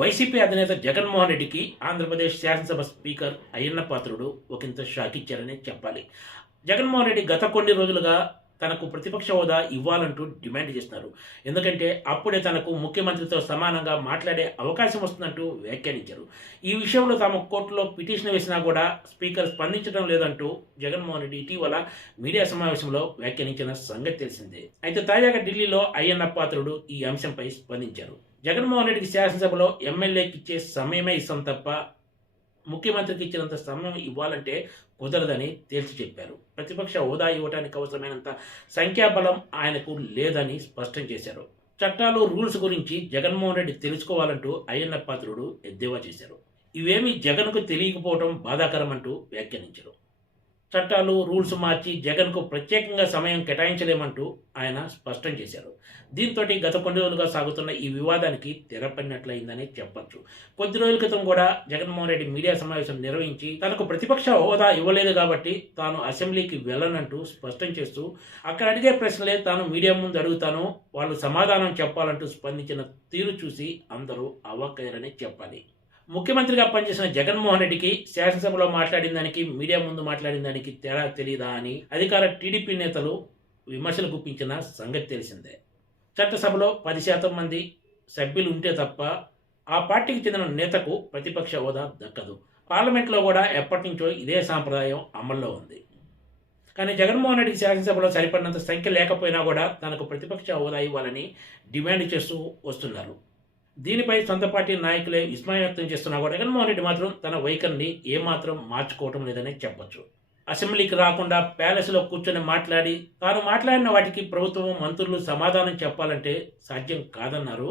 YCP అధినేత జగన్మోహన్ రెడ్డికి ఆంధ్రప్రదేశ్ శాసనసభ స్పీకర్ అయ్యన్న పాత్రుడు ఒకంత షాక్ ఇచ్చారని చెప్పాలి. జగన్మోహన్ రెడ్డి గత కొన్ని రోజులుగా తనకు ప్రతిపక్ష హోదా ఇవ్వాలంటూ డిమాండ్ చేస్తున్నారు. ఎందుకంటే అప్పుడే తనకు ముఖ్యమంత్రితో సమానంగా మాట్లాడే అవకాశం వస్తుందంటూ వ్యాఖ్యానించారు. ఈ విషయంలో తాము కోర్టులో పిటిషన్ వేసినా కూడా స్పీకర్ స్పందించడం లేదంటూ జగన్మోహన్ రెడ్డి ఇటీవల మీడియా సమావేశంలో వ్యాఖ్యానించిన సంగతి తెలిసిందే. అయితే తాజాగా ఢిల్లీలో అయ్యన్న పాత్రుడు ఈ అంశంపై స్పందించారు. జగన్మోహన్ రెడ్డికి శాసనసభలో ఎమ్మెల్యేకి ఇచ్చే సమయమే ఇస్తాం తప్ప ముఖ్యమంత్రికి ఇచ్చినంత సమయం ఇవ్వాలంటే కుదరదని తేల్చి చెప్పారు. ప్రతిపక్ష హోదా ఇవ్వడానికి అవసరమైనంత సంఖ్యాబలం ఆయనకు లేదని స్పష్టం చేశారు. చట్టాలు, రూల్స్ గురించి జగన్మోహన్ రెడ్డి తెలుసుకోవాలంటూ అయ్యన్న పాత్రుడు ఎద్దేవా చేశారు. ఇవేమీ జగన్కు తెలియకపోవడం బాధాకరం అంటూ వ్యాఖ్యానించారు. చట్టాలు, రూల్స్ మార్చి జగన్కు ప్రత్యేకంగా సమయం కేటాయించలేమంటూ ఆయన స్పష్టం చేశారు. దీంతో గత కొన్ని రోజులుగా సాగుతున్న ఈ వివాదానికి తెరపడినట్లయిందని చెప్పొచ్చు. కొద్ది రోజుల క్రితం కూడా జగన్మోహన్ రెడ్డి మీడియా సమావేశం నిర్వహించి తనకు ప్రతిపక్ష హోదా ఇవ్వలేదు కాబట్టి తాను అసెంబ్లీకి వెళ్ళనంటూ స్పష్టం చేస్తూ అక్కడ అడిగే ప్రశ్నలే తాను మీడియా ముందు అడుగుతాను, వాళ్ళు సమాధానం చెప్పాలంటూ స్పందించిన తీరు చూసి అందరూ అవాక్కయ్యారని చెప్పాలి. ముఖ్యమంత్రిగా పనిచేసిన జగన్మోహన్ రెడ్డికి శాసనసభలో మాట్లాడిన దానికి, మీడియా ముందు మాట్లాడిన దానికి తేడా తెలీదా అని అధికార టీడీపీ నేతలు విమర్శలు గుప్పించిన సంగతి తెలిసిందే. చట్టసభలో 10% మంది సభ్యులు ఉంటే తప్ప ఆ పార్టీకి చెందిన నేతకు ప్రతిపక్ష హోదా దక్కదు. పార్లమెంట్లో కూడా ఎప్పటి నుంచో ఇదే సాంప్రదాయం అమల్లో ఉంది. కానీ జగన్మోహన్ రెడ్డికి శాసనసభలో సరిపడినంత సంఖ్య లేకపోయినా కూడా తనకు ప్రతిపక్ష హోదా ఇవ్వాలని డిమాండ్ చేస్తూ వస్తున్నారు. దీనిపై సొంత పార్టీ నాయకులే విస్మయం వ్యక్తం చేస్తున్నా కూడా జగన్మోహన్ రెడ్డి మాత్రం తన వైఖరిని ఏమాత్రం మార్చుకోవటం లేదని చెప్పొచ్చు. అసెంబ్లీకి రాకుండా ప్యాలెస్లో కూర్చొని మాట్లాడి తాను మాట్లాడిన వాటికి ప్రభుత్వం, మంత్రులు సమాధానం చెప్పాలంటే సాధ్యం కాదన్నారు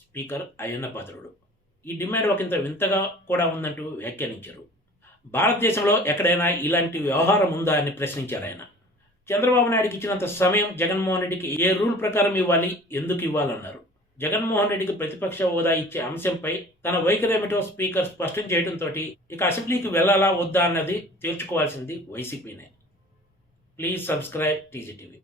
స్పీకర్ అయ్యన్న పాత్రుడు. ఈ డిమాండ్ ఒకంత వింతగా కూడా ఉందంటూ వ్యాఖ్యానించారు. భారతదేశంలో ఎక్కడైనా ఇలాంటి వ్యవహారం ఉందా అని ప్రశ్నించారు ఆయన. చంద్రబాబు నాయుడికి ఇచ్చినంత సమయం జగన్మోహన్ రెడ్డికి ఏ రూల్ ప్రకారం ఇవ్వాలి, ఎందుకు ఇవ్వాలన్నారు. జగన్మోహన్ రెడ్డికి ప్రతిపక్ష హోదా ఇచ్చే అంశంపై తన వైఖరి ఏమిటో స్పీకర్ స్పష్టం చేయడంతో ఇక అసెంబ్లీకి వెళ్లాలా వద్దా అన్నది తేల్చుకోవాల్సింది వైసీపీనే. Please subscribe TGTV.